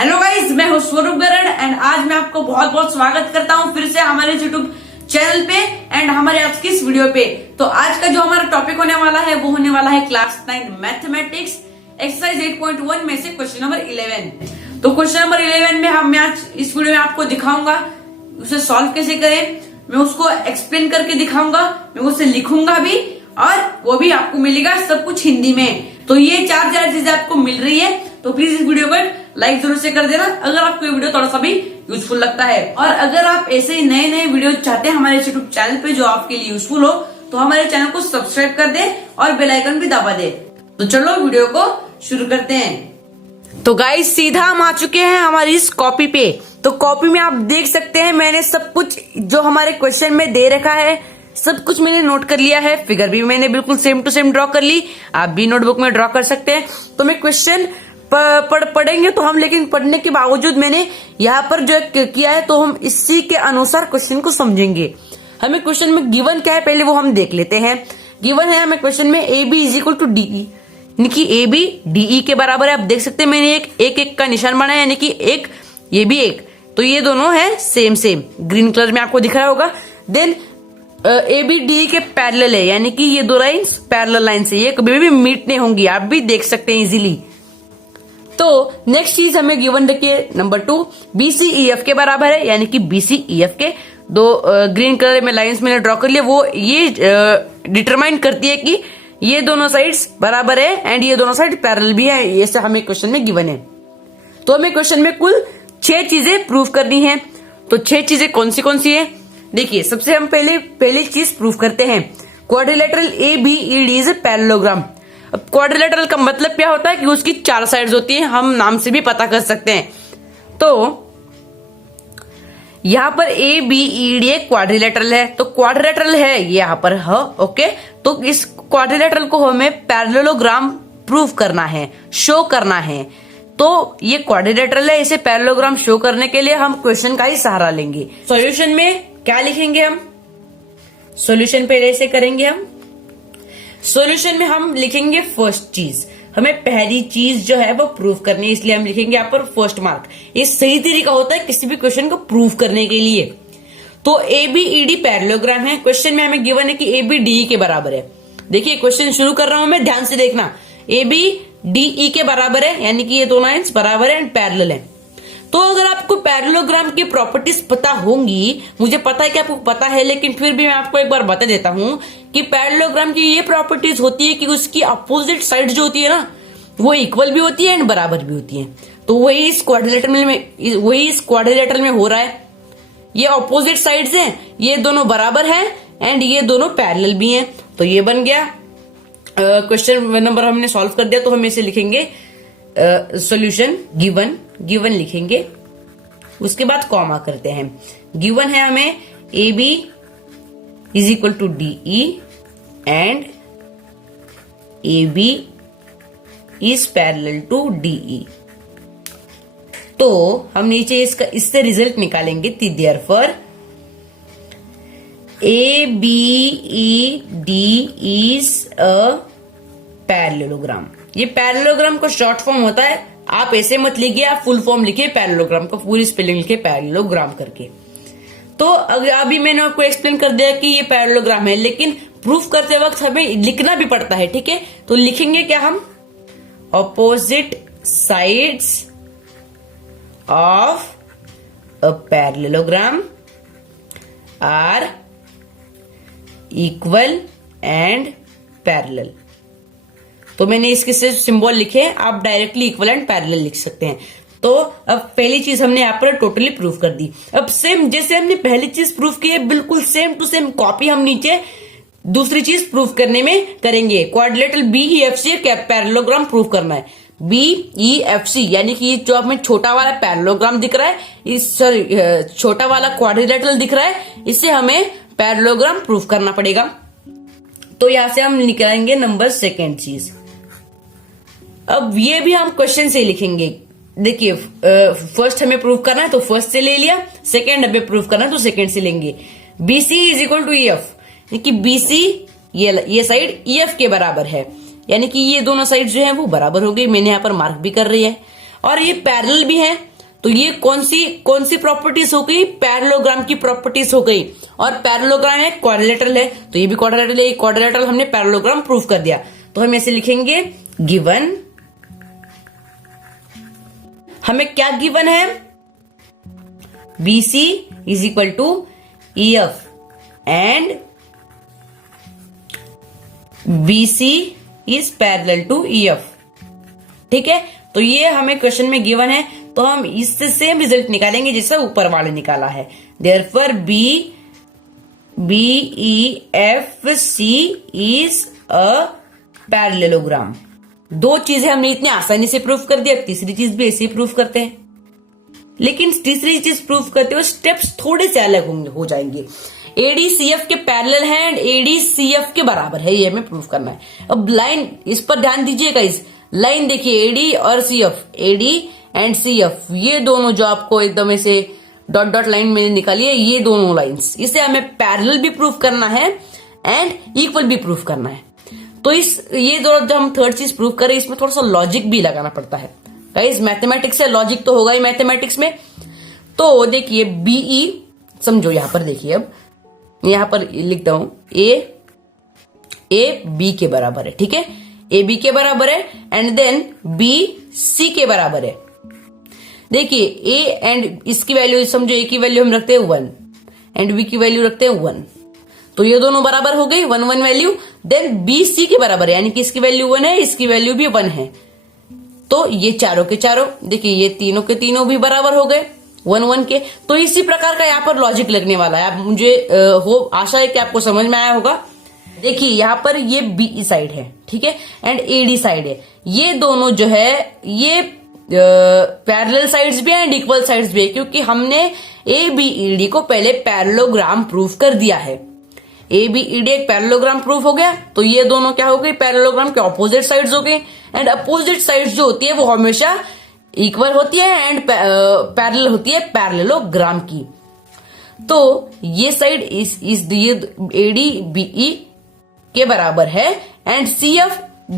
Hello guys, मैं हूं स्वरूप गरड एंड आज मैं आपको बहुत बहुत स्वागत करता हूं फिर से हमारे यूट्यूब चैनल पे एंड हमारे आज की इस वीडियो पे। तो आज का जो हमारा टॉपिक होने वाला है वो होने वाला है क्लास 9 मैथमेटिक्स एक्सरसाइज 8.1 में से क्वेश्चन नंबर 11। तो क्वेश्चन नंबर 11 में मैं आज इस वीडियो में आपको दिखाऊंगा उसे सॉल्व कैसे करें, मैं उसको एक्सप्लेन करके दिखाऊंगा, मैं उसे लिखूंगा भी और वो भी आपको मिलेगा सब कुछ हिंदी में। तो ये चार चीजें आपको मिल रही है, तो प्लीज इस वीडियो को लाइक जरूर से कर देना अगर आपको ये वीडियो थोड़ा सा भी यूजफुल लगता है। और अगर आप ऐसे ही नए नए वीडियो चाहते हैं हमारे यूट्यूब चैनल पे जो आपके लिए यूजफुल हो, तो हमारे चैनल को सब्सक्राइब कर दे और बेल आइकन भी दबा दे। तो चलो वीडियो को शुरू करते हैं। तो गाइस सीधा हम आ चुके हैं हमारी इस कॉपी पे। तो कॉपी में आप देख सकते हैं मैंने सब कुछ जो हमारे क्वेश्चन में दे रखा है सब कुछ मैंने नोट कर लिया है। फिगर भी मैंने बिल्कुल सेम टू सेम ड्रॉ कर ली, आप भी नोटबुक में ड्रॉ कर सकते हैं। तो मैं क्वेश्चन पढ़ेंगे तो हम, लेकिन पढ़ने के बावजूद मैंने यहाँ पर जो किया है तो हम इसी के अनुसार क्वेश्चन को समझेंगे। हमें क्वेश्चन में गिवन क्या है पहले वो हम देख लेते हैं। गिवन है हमें क्वेश्चन में A B is equal to D E, यानी कि ए बी डीई के बराबर है। आप देख सकते हैं मैंने एक का निशान बनाया, यानी कि एक ये भी एक, तो ये दोनों है सेम ग्रीन कलर में आपको दिख रहा होगा। देन ए बी डी के पैरेलल है, यानी कि ये दो लाइंस पैरेलल लाइन से ये कभी भी मीट नहीं होंगी, आप भी देख सकते हैं इजीली। तो नेक्स्ट चीज हमें गिवन रखिए नंबर 2 BCEF के बराबर है, यानी कि BCEF के दो ग्रीन कलर में लाइंस मैंने ड्रॉ कर लिया, वो ये डिटरमाइन करती है कि ये दोनों साइड्स बराबर है एंड ये दोनों साइड पैरेलल भी है, ये सब हमें क्वेश्चन में गिवन है। तो हमें क्वेश्चन में कुल 6 चीजें प्रूव करनी है। तो 6 चीजें कौन सी है देखिए। सबसे हम पहली चीज प्रूव करते हैं, quadrilateral ABED is a parallelogram. अब क्वाड्रिलेटरल का मतलब क्या होता है कि उसकी 4 साइड्स होती हैं, हम नाम से भी पता कर सकते हैं। तो यहां पर ABED एक क्वाड्रिलेटरल है, तो क्वाड्रिलेटरल है ये यहां पर ओके। तो इस क्वाड्रिलेटरल को हमें पैरेललोग्राम प्रूव करना है, शो करना है। तो ये क्वाड्रिलेटरल है, इसे पैरेललोग्राम शो करने के लिए हम क्वेश्चन का ही सहारा लेंगे। सॉल्यूशन में क्या लिखेंगे हम, सॉल्यूशन पहले से करेंगे हम। सॉल्यूशन में हम लिखेंगे फर्स्ट चीज, हमें पहली चीज जो है वो प्रूव करनी है, इसलिए हम लिखेंगे यहाँ पर फर्स्ट मार्क। ये सही तरीका होता है किसी भी क्वेश्चन को प्रूव करने के लिए। तो ABED पैरेललोग्राम है, क्वेश्चन में हमें गिवन है कि ABDE के बराबर है। देखिए क्वेश्चन शुरू कर रहा हूं मैं, ध्यान से देखना। ABDE के बराबर है, यानी कि ये दो लाइंस बराबर है एंड पैरेलल है। तो अगर आपको पैरेललोग्राम की प्रॉपर्टीज पता होंगी, मुझे पता है कि आपको पता है, लेकिन फिर भी मैं आपको एक बार बता देता हूं कि पैरेललोग्राम की ये प्रॉपर्टीज होती है कि उसकी अपोजिट साइड जो होती है ना वो इक्वल भी होती है एंड बराबर भी होती है। तो वही इस क्वाड्रिलेटरल में हो रहा है। ये अपोजिट साइड्स हैं, ये दोनों बराबर हैं एंड ये दोनों पैरेलल भी हैं। तो ये बन गया क्वेश्चन नंबर हमने सॉल्व कर दिया। तो हम इसे लिखेंगे सॉल्यूशन गिवन लिखेंगे, उसके बाद कॉमा करते हैं। गिवन है हमें AB is equal to DE and AB is parallel to DE। तो हम नीचे इससे रिजल्ट निकालेंगे। Therefore ABED is a parallelogram. ये पैरेललोग्राम का शॉर्ट फॉर्म होता है, आप ऐसे मत लिखिए, आप फुल फॉर्म लिखिए पैरेललोग्राम का, पूरी स्पेलिंग लिखिए पैरेललोग्राम करके। तो अभी मैंने आपको एक्सप्लेन कर दिया कि ये पैरेललोग्राम है, लेकिन प्रूफ करते वक्त हमें लिखना भी पड़ता है, ठीक है। तो लिखेंगे क्या हम, opposite sides of a parallelogram are equal and parallel. तो मैंने इसके से सिंबल लिखे, आप डायरेक्टली इक्वल एंड पैरेलल लिख सकते हैं। तो अब पहली चीज हमने यहाँ पर टोटली प्रूव कर दी। अब सेम जैसे हमने पहली चीज प्रूव की है, बिल्कुल सेम टू सेम कॉपी हम नीचे दूसरी चीज प्रूव करने में करेंगे। क्वाड्रिलेटरल BEFC पैरेललोग्राम प्रूव करना है। BEFC यानी कि जो हमें छोटा वाला पैरेललोग्राम दिख रहा है, इस छोटा वाला क्वाड्रिलेटरल दिख रहा है, इससे हमें पैरेललोग्राम प्रूव करना पड़ेगा। तो यहां से हम निकालेंगे नंबर सेकेंड चीज। अब ये भी हम क्वेश्चन से लिखेंगे। देखिए फर्स्ट हमें प्रूव करना है तो फर्स्ट से ले लिया, सेकेंड हमें प्रूव करना है तो सेकेंड से लेंगे। BC is equal to EF, यानी कि BC ये साइड EF के बराबर है, यानी कि ये दोनों साइड जो है वो बराबर हो गई। मैंने यहाँ पर मार्क भी कर रही है और ये पैरेलल भी है, तो ये कौन सी प्रॉपर्टीज हो गई, पैरेललोग्राम की प्रॉपर्टीज हो गई। और पैरेललोग्राम है, क्वाड्रिलेटरल है, तो ये भी क्वाड्रिलेटरल है, क्वाड्रिलेटरल हमने पैरेललोग्राम प्रूव कर दिया। तो हम ऐसे लिखेंगे गिवन, हमें क्या गिवन है, BC is equal to EF and BC is parallel to EF। ठीक है, तो ये हमें क्वेश्चन में गिवन है, तो हम इससे सेम रिजल्ट निकालेंगे जैसा ऊपर वाले निकाला है। Therefore BEFC is a parallelogram. दो चीजें हमने इतनी आसानी से प्रूफ कर दिया, तीसरी चीज भी ऐसे ही प्रूफ करते हैं, लेकिन तीसरी चीज प्रूफ करते हुए स्टेप्स थोड़े से अलग हो जाएंगे। ADCF के पैरेलल है एंड ADCF के बराबर है, ये हमें प्रूफ करना है। अब लाइन, इस पर ध्यान दीजिएगा, इस लाइन देखिए, AD और CF, AD एंड CF, ये दोनों जो आपको एकदम ऐसे डॉट डॉट लाइन में निकाली है, ये दोनों लाइंस, इसे हमें पैरेलल भी प्रूफ करना है एंड इक्वल भी प्रूफ करना है। तो ये जो हम थर्ड चीज प्रूफ करें, इसमें थोड़ा सा लॉजिक भी लगाना पड़ता है। गाइस मैथमेटिक्स है, लॉजिक तो होगा ही मैथमेटिक्स में। तो देखिए BE, समझो यहां पर देखिए, अब यहां पर लिखता हूं A B के बराबर है, ठीक है, A B के बराबर है एंड देन B C के बराबर है। देखिए A एंड इसकी वैल्यू, समझो A की वैल्यू हम रखते हैं 1 एंड B की वैल्यू रखते हैं 1, तो ये दोनों बराबर हो गई, 1 1 वैल्यू। देन B C के बराबर है, यानी कि इसकी वैल्यू 1 है, इसकी वैल्यू भी 1 है, तो ये चारों के चारों, देखिए ये तीनों के तीनों भी बराबर हो गए 1 1 के। तो इसी प्रकार का यहाँ पर लॉजिक लगने वाला है। आप मुझे आशा है कि आपको समझ में आया होगा। देखिए यहाँ पर ये BE साइड है, ठीक है, एंड AD साइड है, ये दोनों जो है ये पैरेलल साइड्स भी है एंड इक्वल साइड्स भी है, क्योंकि हमने ABED को पहले पैरेललोग्राम प्रूफ कर दिया है। ABED एक पैरेललोग्राम प्रूफ हो गया, तो ये दोनों क्या हो गई, पैरेललोग्राम के ऑपोजिट साइड्स हो गई। एंड अपोजिट साइड्स जो होती है वो हमेशा इक्वल होती है एंड पैरेलल होती है पैरेललोग्राम की। तो ये साइड इस ये ADBE के बराबर है एंड CF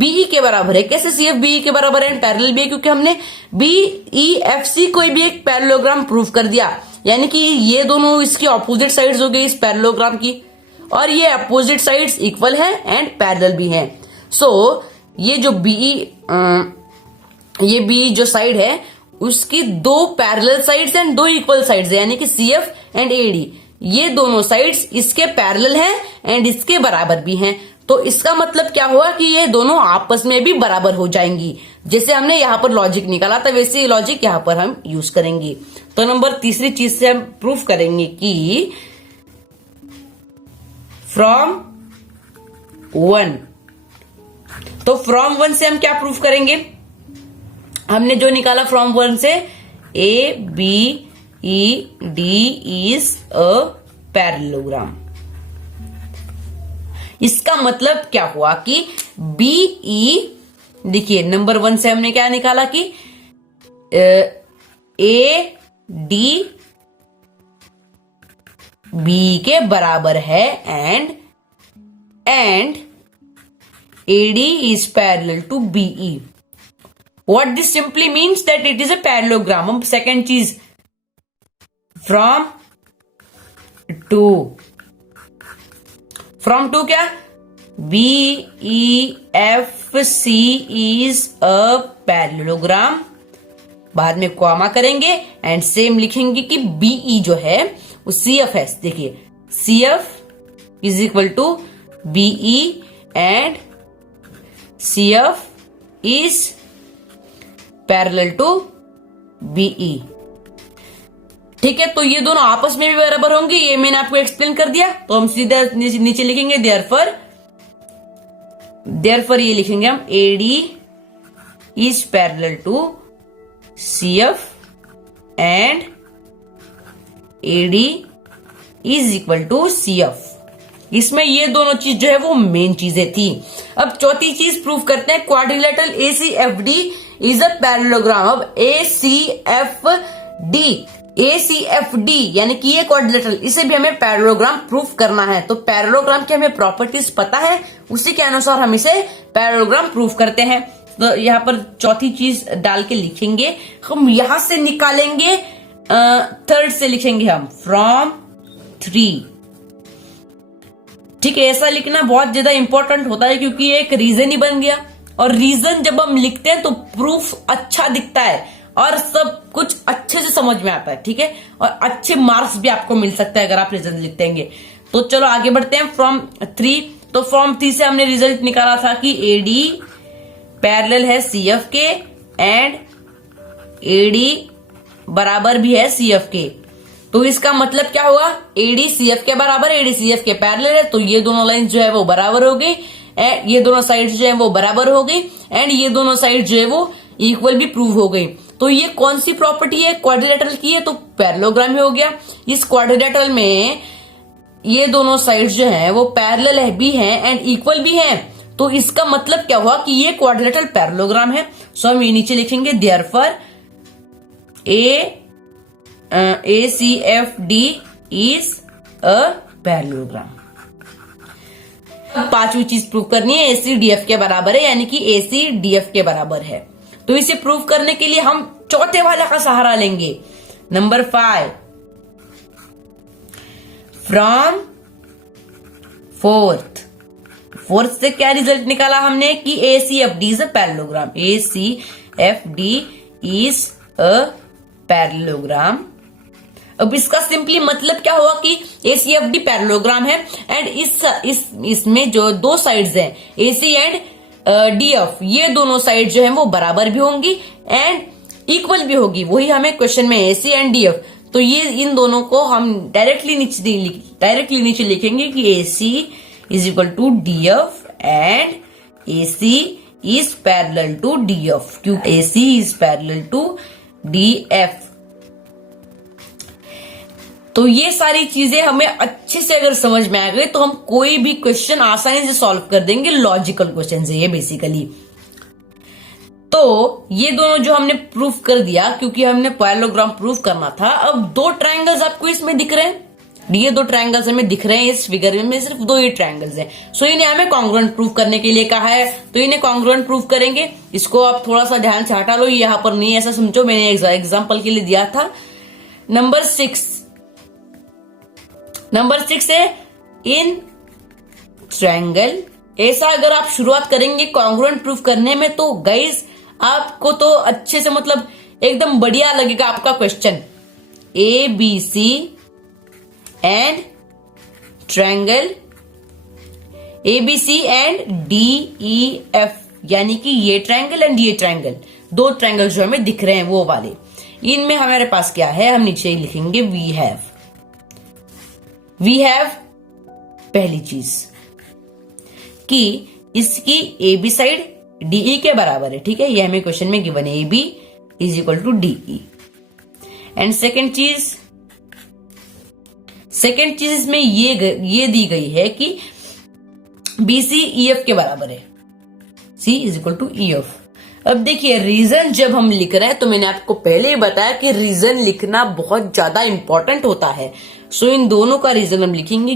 BE के बराबर है। कैसे CF BE के बराबर है एंड पैरेलल भी है, क्योंकि हमने BEFC कोई भी एक पैरेललोग्राम प्रूफ कर दिया, यानी कि ये दोनों इसकी ऑपोजिट साइड्स हो गई इस पैरेललोग्राम की, और ये अपोजिट साइड्स इक्वल है एंड पैरेलल भी है। सो ये जो ये BE जो साइड है उसकी दो पैरेलल साइड्स एंड दो इक्वल साइड्स है, यानी कि CF एंड AD, ये दोनों साइड्स इसके पैरेलल हैं एंड इसके बराबर भी हैं। तो इसका मतलब क्या हुआ कि ये दोनों आपस में भी बराबर हो जाएंगी। जैसे हमने यहाँ पर लॉजिक निकाला था वैसे ही लॉजिक यहाँ पर हम यूज करेंगे। तो नंबर तीसरी चीज से हम प्रूफ करेंगे कि फ्रॉम 1, तो फ्रॉम 1 से हम क्या प्रूफ करेंगे, हमने जो निकाला फ्रॉम 1 से ABED इज अ पैरेललोग्राम। इसका मतलब क्या हुआ कि BE, देखिए नंबर 1 से हमने क्या निकाला कि AD B के बराबर है and AD is parallel to BE. What this simply means that it is a parallelogram. अब सेकेंड चीज from 2 क्या, BEFC is a parallelogram, बाद में कॉमा करेंगे एंड सेम लिखेंगे कि BE जो है वो CF है। देखिए CF is equal to BE and CF is parallel to BE। ठीक है, तो ये दोनों आपस में भी बराबर होंगे, ये मैंने आपको एक्सप्लेन कर दिया। तो हम सीधा नीचे लिखेंगे देयरफॉर ये लिखेंगे हम AD is parallel to CF and AD is equal to CF। इसमें ये दोनों चीज जो है वो मेन चीजें थी। अब चौथी चीज प्रूफ करते हैं, quadrilateral ACFD is a parallelogram. अब ACFD यानी कि ये क्वाड्रिलेटरल, इसे भी हमें पैरेललोग्राम प्रूफ करना है। तो पैरेललोग्राम की हमें प्रॉपर्टीज पता है, उसी के अनुसार हम इसे पैरेललोग्राम प्रूफ करते हैं। तो यहाँ पर चौथी चीज डाल के लिखेंगे हम, यहां से निकालेंगे थर्ड से लिखेंगे हम फ्रॉम 3। ठीक है, ऐसा लिखना बहुत ज्यादा इंपॉर्टेंट होता है क्योंकि ये एक रीजन ही बन गया, और रीजन जब हम लिखते हैं तो प्रूफ अच्छा दिखता है और सब कुछ अच्छे से समझ में आता है। ठीक है, और अच्छे मार्क्स भी आपको मिल सकता है अगर आप रीजन लिखते हैं। तो चलो आगे बढ़ते हैं। फ्रॉम 3, तो फ्रॉम 3 से हमने रिजल्ट निकाला था कि एडी पैरेलल है सीएफ के एंड एडी बराबर भी है सीएफ के। तो इसका मतलब क्या हुआ, एडी सीएफ के बराबर, एडी सीएफ के पैरेलल है, तो ये दोनों लाइन जो है वो बराबर हो गई, ये दोनों साइड जो है वो बराबर हो गई, एंड ये दोनों साइड जो है वो इक्वल भी प्रूव हो गई। तो ये कौन सी प्रॉपर्टी है, क्वाड्रिलेटरल की है, तो पैरेललोग्राम ही हो गया। इस क्वाड्रिलेटरल में ये दोनों साइड जो है वो पैरेलल है भी हैं एंड इक्वल भी हैं, तो इसका मतलब क्या हुआ कि ये क्वाड्रिलेटरल पैरेललोग्राम है। सो हम ये नीचे लिखेंगे therefore ACFD is a parallelogram. पांचवी चीज प्रूव करनी है, ACDF के बराबर है, यानी कि ACDF के बराबर है। तो इसे प्रूव करने के लिए हम चौथे वाला का सहारा लेंगे, नंबर 5। फ्रॉम 4th से क्या रिजल्ट निकाला हमने कि ACFD is a parallelogram, ACFD is a parallelogram. अब इसका सिंपली मतलब क्या हुआ कि ACFD पैरेललोग्राम है एंड इसमें जो दो साइड्स हैं AC एंड DF, ये दोनों साइड जो है वो बराबर भी होंगी एंड इक्वल भी होगी। वही हमें क्वेश्चन में AC एंड DF, तो ये इन दोनों को हम डायरेक्टली नीचे लिखेंगे कि AC is equal to DF and AC is parallel to DF, क्योंकि AC is parallel to DF। तो ये सारी चीजें हमें अच्छे से अगर समझ में आ गई तो हम कोई भी क्वेश्चन आसानी से सॉल्व कर देंगे। लॉजिकल क्वेश्चन है ये बेसिकली। तो ये दोनों जो हमने प्रूफ कर दिया, क्योंकि हमने पैरेललोग्राम प्रूफ करना था। अब दो ट्रायंगल्स आपको इसमें दिख रहे हैं, ये दो ट्रायंगल्स हमें दिख रहे हैं इस फिगर में, सिर्फ दो ही ट्रायंगल्स हैं। सो इन्हें हमें कॉन्ग्रुएंट प्रूफ करने के लिए कहा है, तो इन्हें कॉन्ग्रुएंट प्रूफ करेंगे। इसको आप थोड़ा सा ध्यान से हटा लो, यहाँ पर नहीं ऐसा समझो, मैंने एग्जाम्पल के लिए दिया था। नंबर 6 है इन ट्रायंगल। ऐसा अगर आप शुरुआत करेंगे कॉन्ग्रुएंट प्रूफ करने में तो गाइस आपको तो अच्छे से मतलब एकदम बढ़िया लगेगा आपका question. ABC and triangle ABC and DEF, यानी कि ये ट्रायंगल एंड ये ट्रायंगल, दो ट्रायंगल जो हमें दिख रहे हैं वो वाले। इनमें हमारे पास क्या है, हम नीचे लिखेंगे वी हैव पहली चीज कि इसकी AB साइड DE के बराबर है। ठीक है, ये हमें क्वेश्चन में गिवन है, AB is equal to DE। And second चीज में ये दी गई है कि BC EF के बराबर है, C is equal to EF। अब देखिए रीजन जब हम लिख रहे हैं तो मैंने आपको पहले ही बताया कि रीजन लिखना बहुत ज्यादा इंपॉर्टेंट होता है। सो इन दोनों का रीजन हम लिखेंगे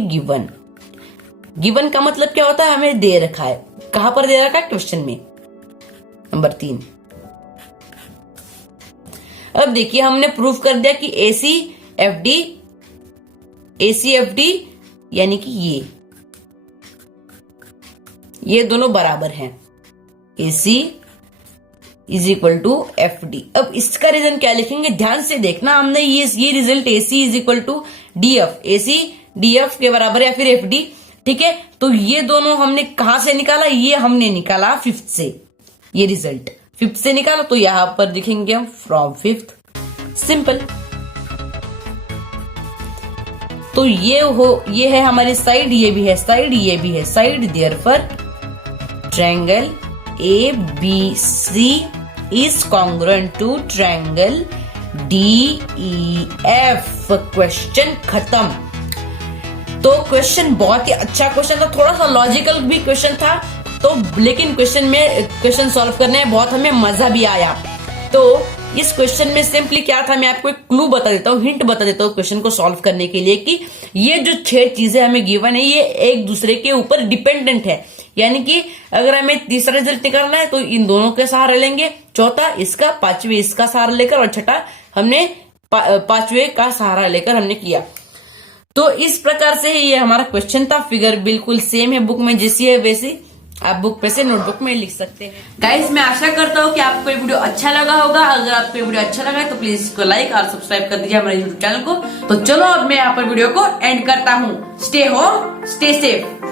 गिवन का मतलब क्या होता है, हमें दे रखा है। कहां पर दे रखा है, क्वेश्चन में, नंबर 3। अब देखिए हमने प्रूफ कर दिया कि ACFD यानी कि ये दोनों बराबर हैं, AC is equal to FD। अब इसका रीजन क्या लिखेंगे, ध्यान से देखना। हमने ये result AC is equal to DF, AC DF के बराबर या फिर FD। ठीक है, तो ये दोनों हमने कहां से निकाला, ये हमने निकाला 5th से। ये रिजल्ट 5th से निकाला, तो यहां पर लिखेंगे हम फ्रॉम 5th, सिंपल। तो ये है हमारी साइड, ये भी है साइड, ये भी है side, therefore triangle ABC is congruent to triangle DEF। Question खत्म। तो क्वेश्चन बहुत ही अच्छा क्वेश्चन था, थोड़ा सा लॉजिकल भी क्वेश्चन था, तो लेकिन क्वेश्चन सॉल्व करने में बहुत हमें मजा भी आया। तो इस क्वेश्चन में सिंपली क्या था, मैं आपको एक क्लू बता देता हूँ, हिंट बता देता हूँ क्वेश्चन को सॉल्व करने के लिए कि ये जो 6 चीजें हमें गिवन है ये एक दूसरे के ऊपर डिपेंडेंट है। यानी कि अगर हमें तीसरा रिजल्ट निकालना है तो इन दोनों के सहारा लेंगे, चौथा इसका, पांचवे इसका सहारा लेकर, और छठा हमने पांचवे का सहारा लेकर हमने किया। तो इस प्रकार से ये हमारा क्वेश्चन था। फिगर बिल्कुल सेम है, बुक में जैसी है वैसी आप बुक पे से नोटबुक में लिख सकते हैं। गाइस, मैं आशा करता हूँ कि आपको ये वीडियो अच्छा लगा होगा। अगर आपको ये वीडियो अच्छा लगा है तो प्लीज इसको लाइक और सब्सक्राइब कर दीजिए हमारे यूट्यूब चैनल को। तो चलो अब मैं यहाँ पर वीडियो को एंड करता हूँ। Stay home, stay safe.